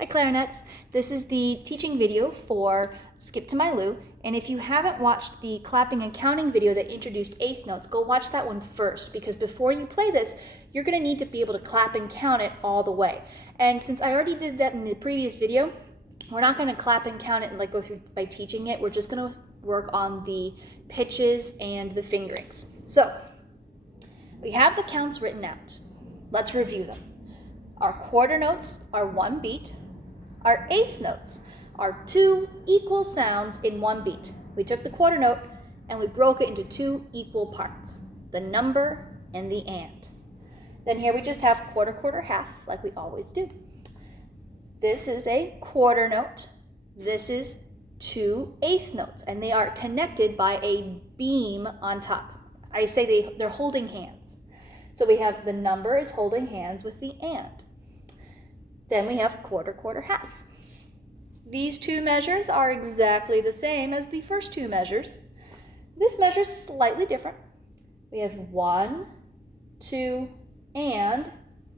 Hi clarinets, this is the teaching video for Skip to My Lou, and if you haven't watched the clapping and counting video that introduced eighth notes, go watch that one first, because before you play this, you're going to need to be able to clap and count it all the way. And since I already did that in the previous video, we're not going to clap and count it and go through by teaching it. We're just going to work on the pitches and the fingerings. So, we have the counts written out. Let's review them. Our quarter notes are one beat. Our eighth notes are two equal sounds in one beat. We took the quarter note and we broke it into two equal parts, the number and the and. Then here we just have quarter, quarter, half, like we always do. This is a quarter note. This is two eighth notes, and they are connected by a beam on top. I say they're holding hands. So we have the number is holding hands with the and. Then we have quarter, quarter, half. These two measures are exactly the same as the first two measures. This measure is slightly different. We have 1, 2, and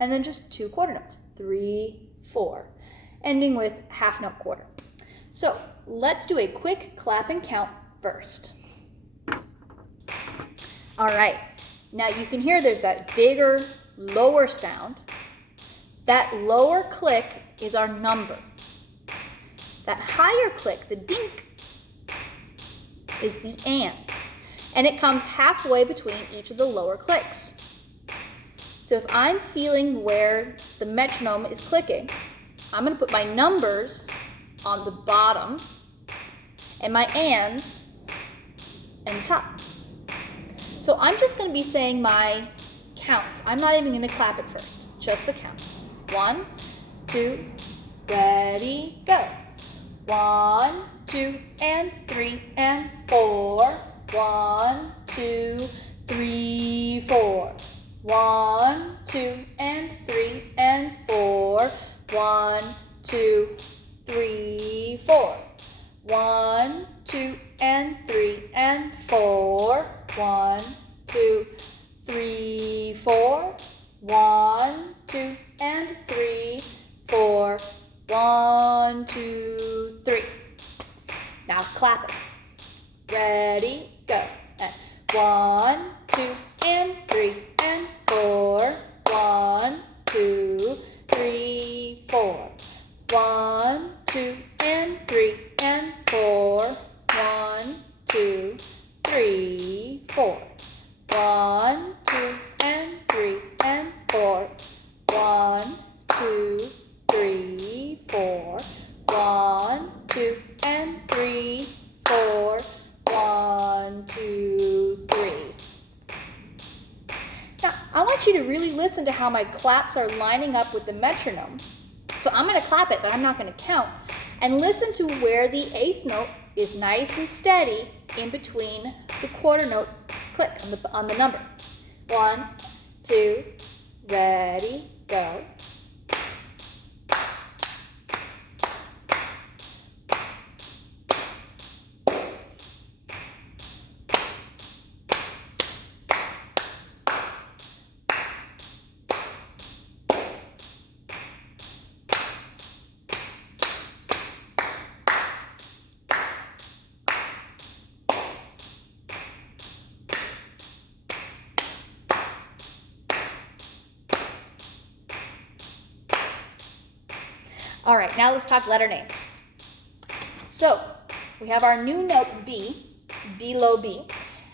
then just two quarter notes, 3, 4, ending with half note quarter. So let's do a quick clap and count first. All right, now you can hear there's that bigger, lower sound. That lower click is our number. That higher click, the dink, is the and it comes halfway between each of the lower clicks. So if I'm feeling where the metronome is clicking, I'm going to put my numbers on the bottom and my ands on the top. So I'm just going to be saying my counts. I'm not even going to clap it first, just the counts. 1, 2, ready, go. 1, 2, and 3, and 4. 1, 2, 3, 4. 1, 2, and 3, and 4. 1, 2, 3, 4. 1, 2, and 3, and 4. 1, 2, 3, 4. 1, 2, and 3, 4. 1, 2, 3. Now clap it. Ready, go. And 1, 2, and 3, and 4. 1, 2, 3, 4. 1, 2, and 3, and 4. 1, 2, 3, 4. 1, 2, and 3, and 4. 1, 2, 3, 4. 1, 2, and 3, 4. 1, 2, 3. Now, I want you to really listen to how my claps are lining up with the metronome. So I'm going to clap it, but I'm not going to count. And listen to where the eighth note is nice and steady in between the quarter note click on the number. 1, 2, ready, go. All right, now let's talk letter names. So we have our new note B, B low B,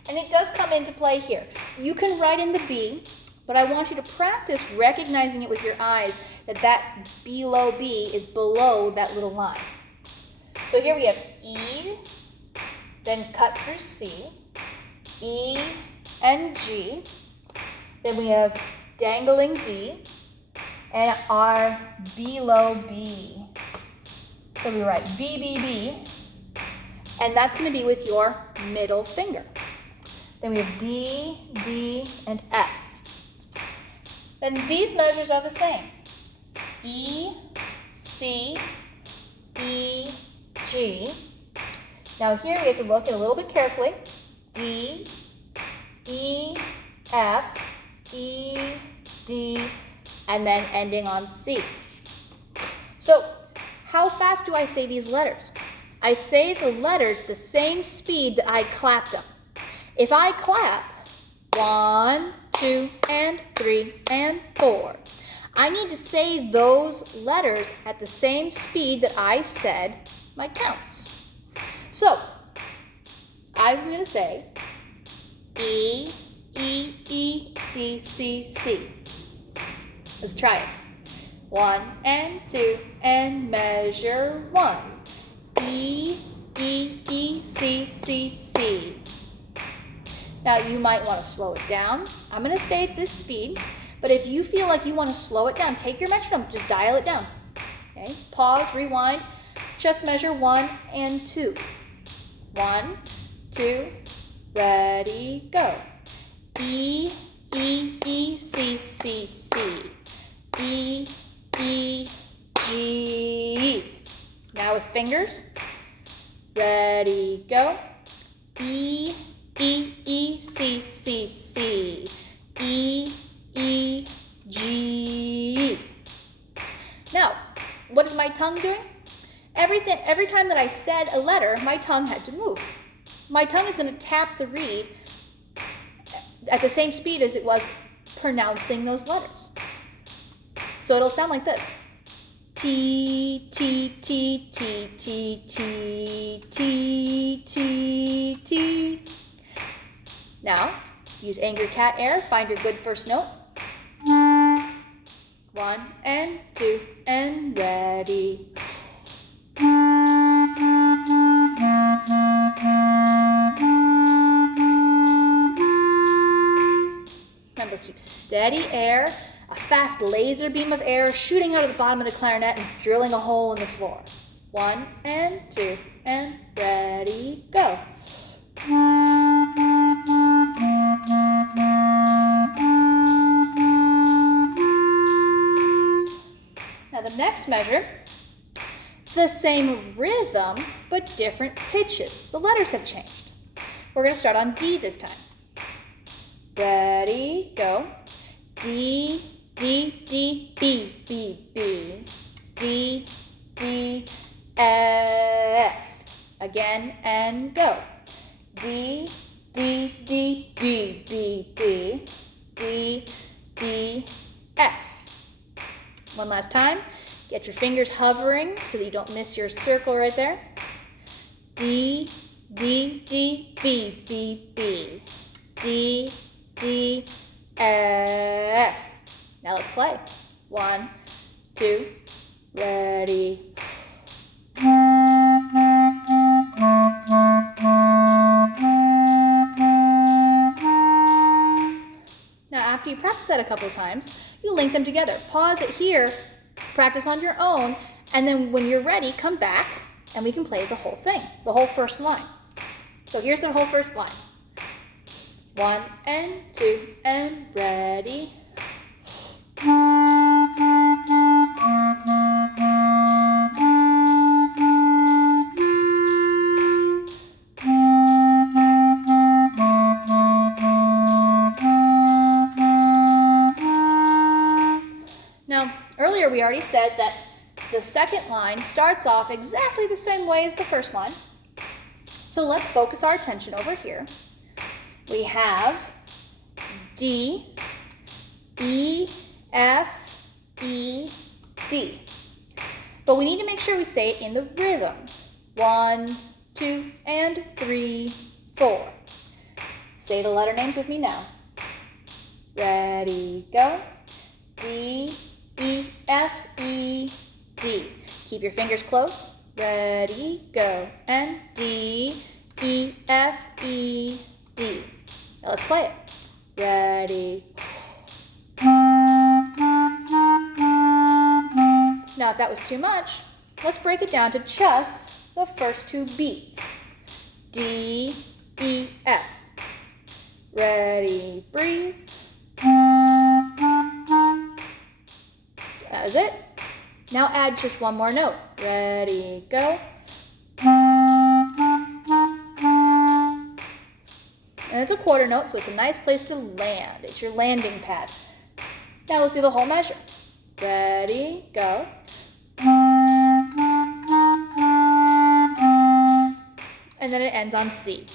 and it does come into play here. You can write in the B, but I want you to practice recognizing it with your eyes that B low B is below that little line. So here we have E, then cut through C, E and G, then we have dangling D, and our B low B. So we write B, B, B, and that's going to be with your middle finger. Then we have D, D, and F. Then these measures are the same. E, C, E, G. Now here we have to look at a little bit carefully. D, E, F, E, D, and then ending on C. So how fast do I say these letters? I say the letters the same speed that I clap them. If I clap 1, 2, and 3, and 4, I need to say those letters at the same speed that I said my counts. So, I'm going to say E, E, E, C, C, C. Let's try it. 1 and 2 and measure 1. E, E, E, C, C, C. Now you might want to slow it down. I'm going to stay at this speed, but if you feel like you want to slow it down, take your metronome, just dial it down. Okay, pause, rewind, just measure 1 and 2. 1, 2, ready, go. E, E, E, C, C, C. E, E, G. Now with fingers. Ready, go. E, E, E, C, C, C. E, E, G. Now, what is my tongue doing? Every time that I said a letter, my tongue had to move. My tongue is going to tap the reed at the same speed as it was pronouncing those letters. So it'll sound like this. T, T, T, T, T, T, T, T, T. Now, use angry cat air, find your good first note. 1 and 2 and ready. Remember, keep steady air. A fast laser beam of air shooting out of the bottom of the clarinet and drilling a hole in the floor. 1 and 2 and ready, go. Now the next measure, it's the same rhythm but different pitches. The letters have changed. We're going to start on D this time. Ready, go. D, D, D, B, B, B. D, D, F. Again and go. D, D, D, B, B, B. D, D, F. One last time. Get your fingers hovering so that you don't miss your circle right there. D, D, D, B, B, B. D, D, F. Now let's play. 1, 2, ready. Now after you practice that a couple times, you link them together. Pause it here, practice on your own, and then when you're ready, come back and we can play the whole thing, the whole first line. So here's the whole first line. 1 and 2 and ready. Now, earlier we already said that the second line starts off exactly the same way as the first line. So let's focus our attention over here. We have D, E, F, E, D. But we need to make sure we say it in the rhythm. 1, 2, and 3, 4. Say the letter names with me now. Ready, go. D, E, F, E, D. Keep your fingers close. Ready, go. And D, E, F, E, D. Now let's play it. Ready. Now, if that was too much, let's break it down to just the first 2 beats. D, E, F. Ready, breathe. That is it. Now add just one more note. Ready, go. And it's a quarter note, so it's a nice place to land. It's your landing pad. Now let's do the whole measure. Ready, go. and then it ends on C.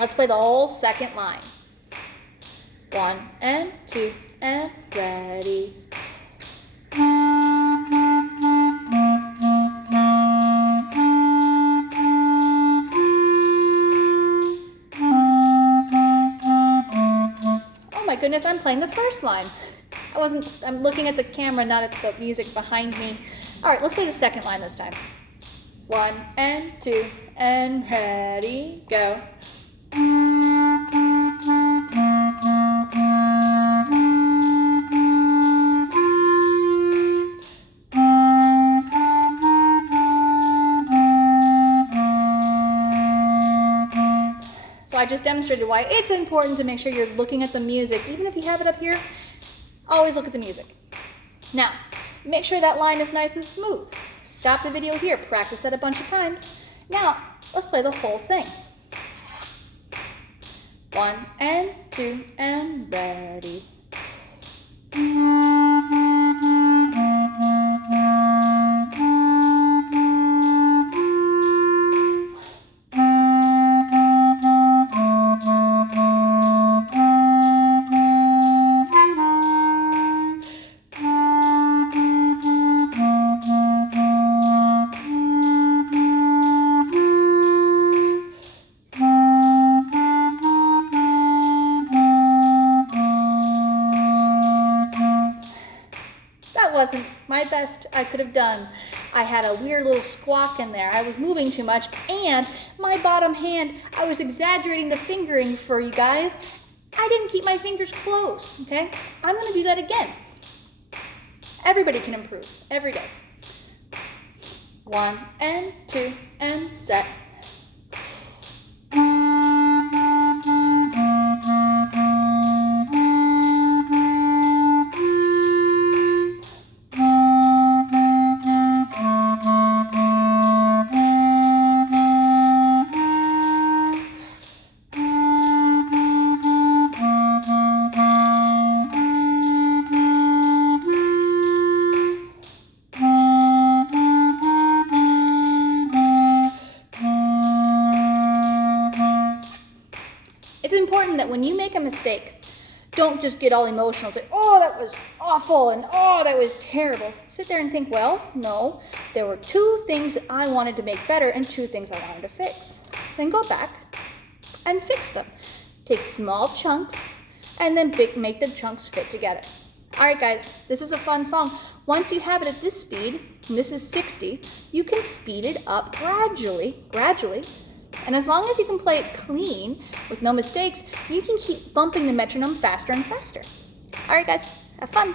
Let's play the whole second line. 1 and 2 and ready. Oh my goodness, I'm playing the first line. I'm looking at the camera, not at the music behind me. All right, let's play the second line this time. 1 and 2 and ready, go. So I just demonstrated why it's important to make sure you're looking at the music. Even if you have it up here, always look at the music. Now, make sure that line is nice and smooth. Stop the video here, practice that a bunch of times. Now, let's play the whole thing. 1 and 2 and ready. Wasn't my best I could have done. I had a weird little squawk in there. I was moving too much, and my bottom hand, I was exaggerating the fingering for you guys. I didn't keep my fingers close, okay? I'm gonna do that again. Everybody can improve every day. 1 and 2 and set. It's important that when you make a mistake, don't just get all emotional, say, oh, that was awful, and oh, that was terrible. Sit there and think, well, no, there were 2 things that I wanted to make better and 2 things I wanted to fix. Then go back and fix them. Take small chunks and then make the chunks fit together. All right, guys, this is a fun song. Once you have it at this speed, and this is 60, you can speed it up gradually. And as long as you can play it clean with no mistakes, you can keep bumping the metronome faster and faster. All right, guys, have fun.